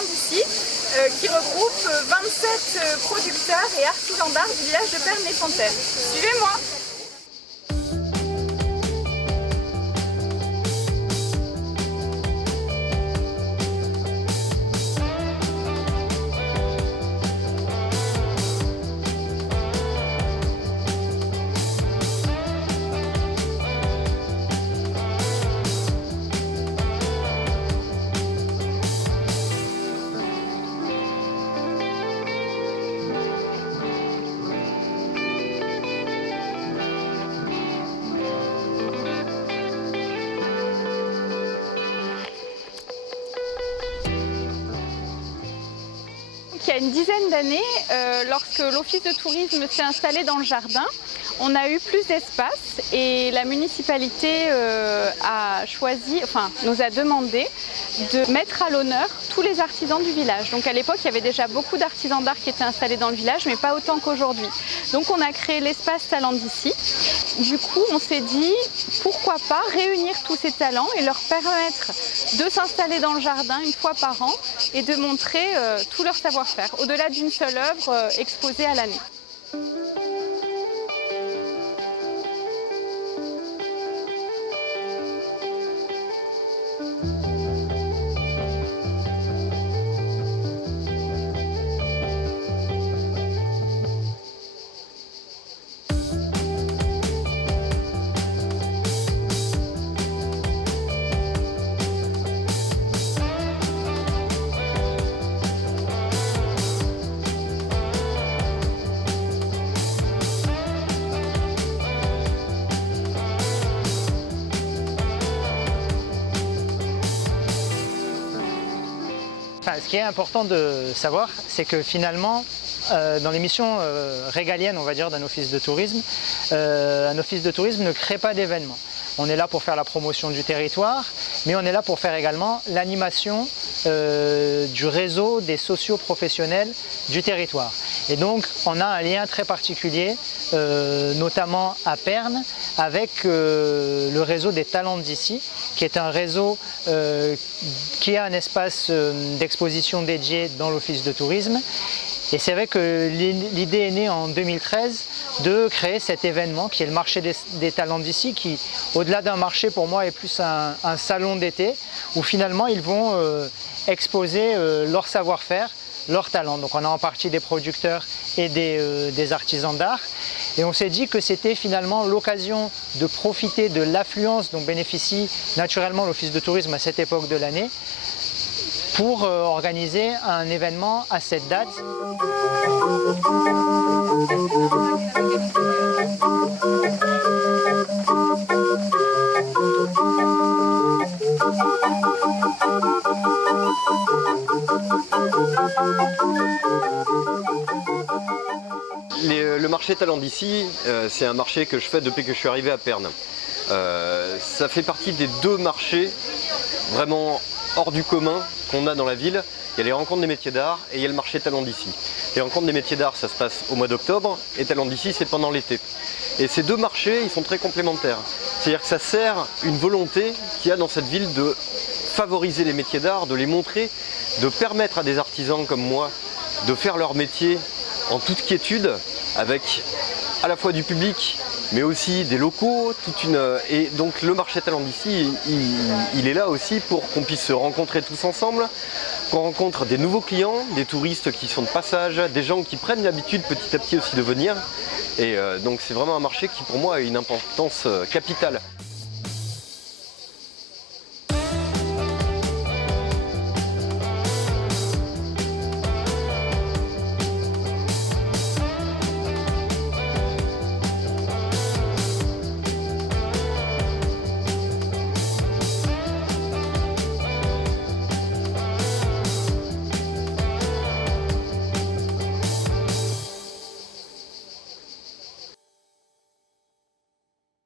Talents d'ici qui regroupe 27 producteurs et artisans d'art du village de Pernes-les-Fontaines. Suivez-moi! Il y a une dizaine d'années, lorsque l'office de tourisme s'est installé dans le jardin, on a eu plus d'espace et la municipalité nous a demandé de mettre à l'honneur tous les artisans du village. Donc à l'époque, il y avait déjà beaucoup d'artisans d'art qui étaient installés dans le village, mais pas autant qu'aujourd'hui. Donc on a créé l'espace Talents d'ici. Du coup, on s'est dit, pourquoi pas réunir tous ces talents et leur permettre de s'installer dans le jardin une fois par an et de montrer tout leur savoir-faire, au-delà d'une seule œuvre exposée à l'année. Ce qui est important de savoir, c'est que finalement, dans les missions régaliennes, on va dire, d'un office de tourisme, un office de tourisme ne crée pas d'événements. On est là pour faire la promotion du territoire, mais on est là pour faire également l'animation du réseau des socio-professionnels du territoire. Et donc, on a un lien très particulier, notamment à Pernes, avec le réseau des Talents d'ici, qui est un réseau qui a un espace d'exposition dédié dans l'office de tourisme. Et c'est vrai que l'idée est née en 2013 de créer cet événement qui est le marché des talents d'ici, qui, au-delà d'un marché, pour moi, est plus un salon d'été où finalement ils vont exposer leur savoir-faire, leurs talents. Donc on a en partie des producteurs et des artisans d'art. Et on s'est dit que c'était finalement l'occasion de profiter de l'affluence dont bénéficie naturellement l'office de tourisme à cette époque de l'année pour organiser un événement à cette date. Le marché Talents d'ici, c'est un marché que je fais depuis que je suis arrivé à Pernes. Ça fait partie des deux marchés vraiment hors du commun qu'on a dans la ville. Il y a les rencontres des métiers d'art et il y a le marché Talents d'ici. Les rencontres des métiers d'art, ça se passe au mois d'octobre et Talents d'ici, c'est pendant l'été. Et ces deux marchés, ils sont très complémentaires. C'est-à-dire que ça sert une volonté qu'il y a dans cette ville de favoriser les métiers d'art, de les montrer, de permettre à des artisans comme moi de faire leur métier en toute quiétude, avec à la fois du public, mais aussi des locaux, et donc le marché Talents d'ici, il est là aussi pour qu'on puisse se rencontrer tous ensemble, qu'on rencontre des nouveaux clients, des touristes qui sont de passage, des gens qui prennent l'habitude petit à petit aussi de venir. Et donc c'est vraiment un marché qui pour moi a une importance capitale.